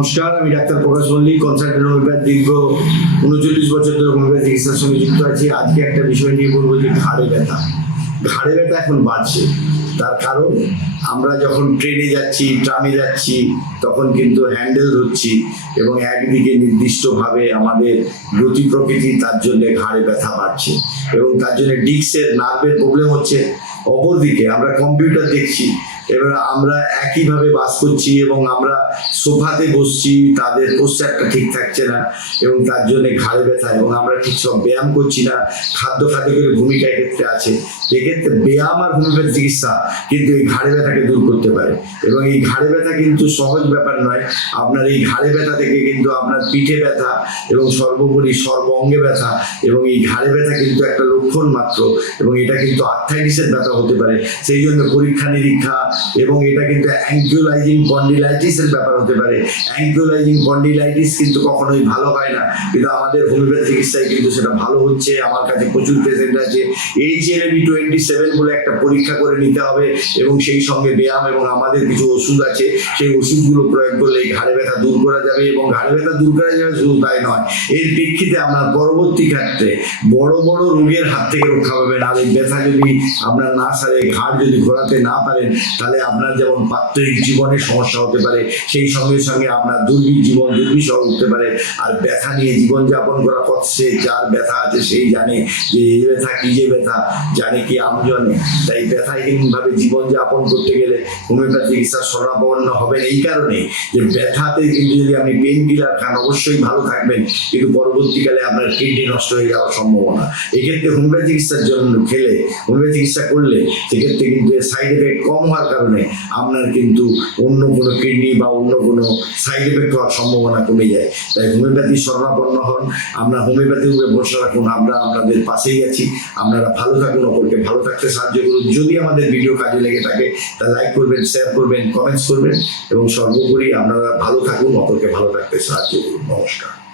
নমস্কার, আমি doctor Prakash Mallick consultant homeopath দীর্ঘ উনচল্লিশ বছর ধরে হোমিওপ্যাথ চিকিৎসার সঙ্গে যুক্ত আছি। আজকে একটা বিষয় নিয়ে বলব যে ঘাড়ে ব্যথা। ঘাড়ে ব্যথা এখন বাড়ছে। তার কারণ, আমরা যখন ট্রেনে যাচ্ছি, ট্রামে যাচ্ছি, তখন কিন্তু হ্যান্ডেল ধরছি এবং একদিকে নির্দিষ্টভাবে আমাদের গতি প্রকৃতি, তার জন্য ঘাড়ে ব্যথা বাড়ছে এবং তার জন্য ডিস্কের নার্ভের প্রবলেম হচ্ছে। অপরদিকে আমরা কম্পিউটার দেখছি এবার আমরা একইভাবে বাস করছি এবং আমরা সোফাতে বসছি, তাদের পোস্টারটা ঠিক থাকছে না এবং তার জন্য ঘাড়ে ব্যথা এবং আমরা ঠিক সব ব্যায়াম করছি না। খাদ্য খাদ্যের ভূমিকা এক্ষেত্রে আছে। এক্ষেত্রে ব্যায়াম আর হোমিওপ্যাথি চিকিৎসা কিন্তু এই ঘাড়ে ব্যথাকে দূর করতে পারে এবং এই ঘাড়ে ব্যথা কিন্তু সহজ ব্যাপার নয়। আপনার এই ঘাড়ে ব্যথা থেকে কিন্তু আপনার পিঠে ব্যথা এবং সর্বোপরি সর্ব অঙ্গে ব্যথা এবং এই ঘাড়ে ব্যথা কিন্তু একটা লক্ষণ মাত্র এবং এটা কিন্তু আর্থাইটিসের ব্যথা হতে পারে। সেই জন্য পরীক্ষা নিরীক্ষা এবং এটা কিন্তু অ্যাঙ্কিওলাইজিং কন্ডিলাইটিসের ব্যাপার হতে পারে। অ্যাঙ্কিওলাইজিং কন্ডিলাইটিস কিন্তু কখনোই ভালো হয় না। কিন্তু আমাদের হোমিওপ্যাথি চিকিৎসায় কিন্তু সেটা ভালো হচ্ছে। আমার কাছে প্রচুর পেশেন্ট আছে। H L B twenty seven বলে একটা পরীক্ষা করে নিতে হবে এবং সেই সঙ্গে ব্যায়াম এবং আমাদের কিছু ওষুধ আছে। সেই ওষুধগুলো প্রয়োগ করলে ঘাড়ে ব্যথা দূর করা যাবে এবং ঘাড়ে ব্যথা দূর করা যাবে শুধু তাই নয়, এর প্রেক্ষিতে আপনার পরবর্তী ক্ষেত্রে বড় বড় রোগের হাত থেকে রক্ষা পাবেন আর এই ব্যথা যদি আপনার না সারে, ঘাড় যদি ঘোরাতে না পারেন তাহলে আপনার যেমন প্রাত্যহিক জীবনে সমস্যা হতে পারে, সেই সঙ্গে সঙ্গে আপনার দুর্বিষ জীবন দুর্বিষহ উঠতে পারে, আর ব্যথা নিয়ে জীবনযাপন করা করছে যার ব্যথা আছে সেই জানে যে এই ব্যথা কি যে ব্যথা, জানে কি আমজনে। তাই ব্যথাহীনভাবে জীবনযাপন করতে গেলে হোমিওপ্যাথি চিকিৎসা শরণাপন্ন হবেন এই কারণে যে ব্যথাতে কিন্তু যদি আপনি পেন কিলার খান, অবশ্যই ভালো থাকবেন। কিন্তু পরবর্তীকালে আপনার কিডনি নষ্ট হয়ে যাওয়ার সম্ভাবনা। এক্ষেত্রে হোমিওপ্যাথি চিকিৎসার জন্য খেলে হোমিওপ্যাথি চিকিৎসা করলে, সেক্ষেত্রে কিন্তু সাইড এফেক্ট কম হওয়ার কারণে আপনার কিন্তু অন্য কোনো কিডনি বা অন্য কোনো সাইড এফেক্ট হওয়ার সম্ভাবনা কমে যায়। তাই হোমিওপ্যাথি শরণাপন্ন হন। আমরা হোমিওপ্যাথির উপরে ভরসা রাখুন। আমরা আপনাদের পাশেই আছি। আপনারা ভালো থাকুন, অপরকে ভালো থাকতে সাহায্য করুন। যদি আমাদের ভিডিও কাজে লেগে থাকে, তা লাইক করবেন শেয়ার করবেন কমেন্টস করবেন এবং সর্বোপরি আপনারা ভালো থাকুন, অপরকে ভালো থাকতে সাহায্য করুন। নমস্কার।